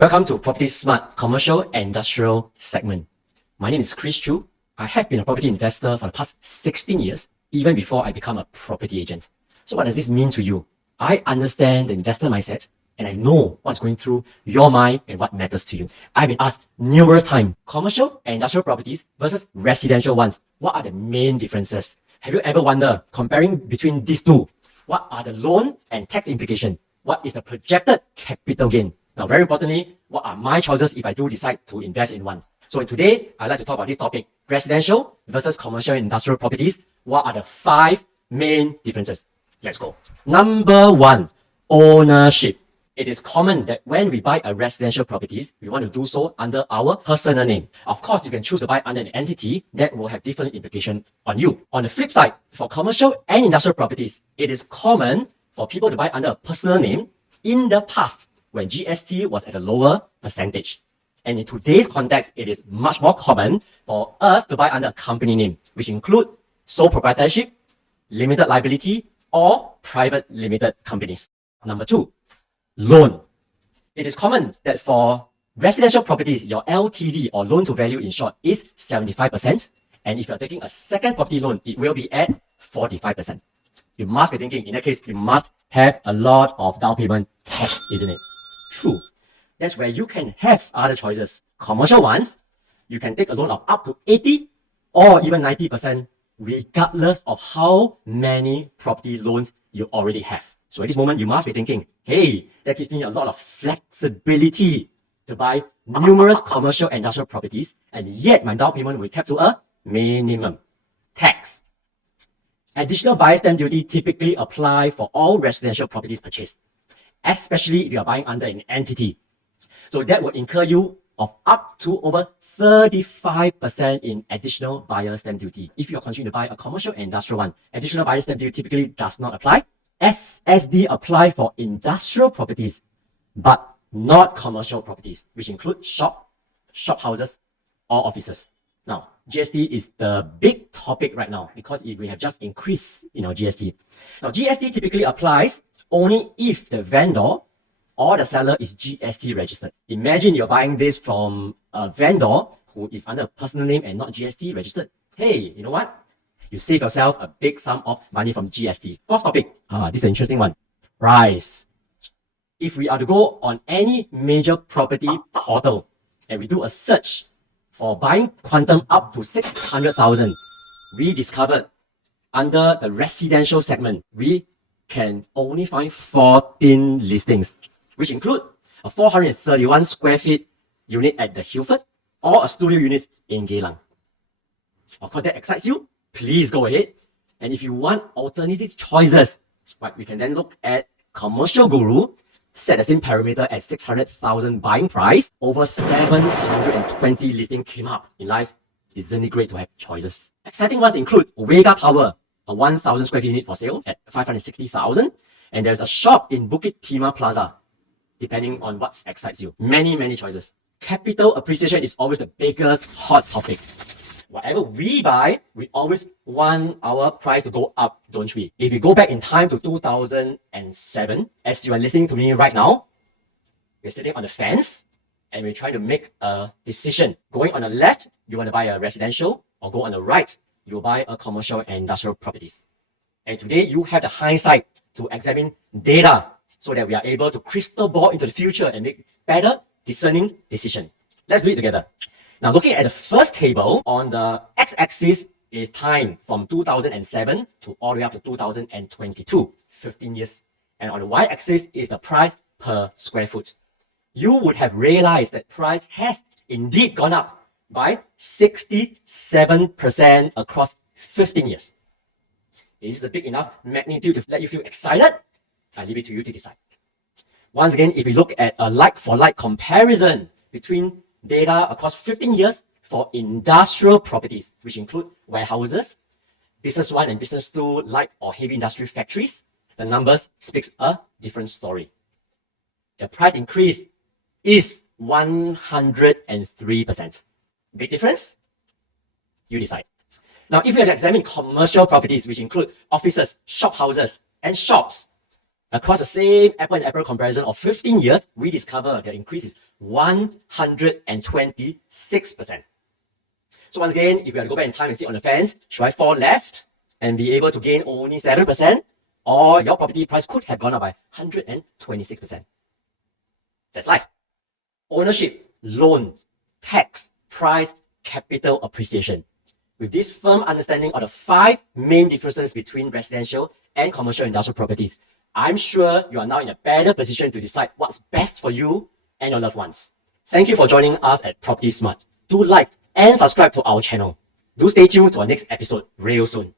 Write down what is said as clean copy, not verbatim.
Welcome to Property Smart Commercial and Industrial segment. My name is Chris Chu. I have been a property investor for the past 16 years, even before I become a property agent. So what does this mean to you? I understand the investor mindset and I know what's going through your mind and what matters to you. I've been asked numerous times, commercial and industrial properties versus residential ones. What are the main differences? Have you ever wondered, comparing between these two, what are the loan and tax implications? What is the projected capital gain? Now, very importantly, what are my choices if I do decide to invest in one? So today, I'd like to talk about this topic, residential versus commercial and industrial properties. What are the 5 main differences? Let's go. Number 1, ownership. It is common that when we buy a residential properties, we want to do so under our personal name. Of course, you can choose to buy under an entity that will have different implications on you. On the flip side, for commercial and industrial properties, it is common for people to buy under a personal name in the past when GST was at a lower percentage. And in today's context, it is much more common for us to buy under a company name, which include sole proprietorship, limited liability, or private limited companies. Number 2, loan. It is common that for residential properties, your LTV or loan to value in short is 75%. And if you're taking a second property loan, it will be at 45%. You must be thinking, in that case, you must have a lot of down payment cash, isn't it? True. That's where you can have other choices. Commercial ones, you can take a loan of up to 80 or even 90% regardless of how many property loans you already have. So at this moment, you must be thinking, hey, that gives me a lot of flexibility to buy numerous commercial and industrial properties, and yet my down payment will be kept to a minimum. Tax. Additional buyer's stamp duty typically apply for all residential properties purchased, especially if you are buying under an entity. So that will incur you of up to over 35% in additional buyer's stamp duty. If you are considering to buy a commercial and industrial one, additional buyer's stamp duty typically does not apply. SSD apply for industrial properties, but not commercial properties, which include shop houses, or offices. Now, GST is the big topic right now because we have just increased in our GST. Now, GST typically applies only if the vendor or the seller is GST registered. Imagine you're buying this from a vendor who is under a personal name and not GST registered. Hey, you know what? You save yourself a big sum of money from GST. Fourth topic. This is an interesting one. Price. If we are to go on any major property portal and we do a search for buying quantum up to 600,000, we discovered under the residential segment, we can only find 14 listings, which include a 431 square feet unit at the Hilford or a studio unit in Geylang. Of course, that excites you. Please go ahead. And if you want alternative choices, right, we can then look at Commercial Guru, set the same parameter at 600,000 buying price. Over 720 listings came up in life. Isn't it great to have choices? Exciting ones include Vega Tower, a 1,000 square feet unit for sale at 560,000. And there's a shop in Bukit Timah Plaza, depending on what excites you. Many choices. Capital appreciation is always the biggest hot topic. Whatever we buy, we always want our price to go up, don't we? If we go back in time to 2007, as you are listening to me right now, you're sitting on the fence and we're trying to make a decision. Going on the left, you want to buy a residential, or go on the right, you will buy a commercial and industrial properties. And today you have the hindsight to examine data so that we are able to crystal ball into the future and make better discerning decision. Let's do it together. Now, looking at the first table, on the x-axis is time from 2007 to all the way up to 2022, 15 years. And on the y-axis is the price per square foot. You would have realized that price has indeed gone up by 67% across 15 years. Is this big enough magnitude to let you feel excited? I leave it to you to decide. Once again, if we look at a like-for-like comparison between data across 15 years for industrial properties, which include warehouses, business 1 and business 2, light or heavy industry factories, the numbers speaks a different story. The price increase is 103%. Big difference? You decide. Now, if you have to examine commercial properties, which include offices, shop houses, and shops, Across the same apple and apple comparison of 15 years, we discover the increase is 126%. So once again, if we had to go back in time and sit on the fence, should I fall left and be able to gain only 7%? Or your property price could have gone up by 126%. That's life. Ownership, loan, tax, price, capital appreciation. With this firm understanding of the 5 main differences between residential and commercial industrial properties, I'm sure you are now in a better position to decide what's best for you and your loved ones. Thank you for joining us at Property Smart. Do like and subscribe to our channel. Do stay tuned to our next episode real soon.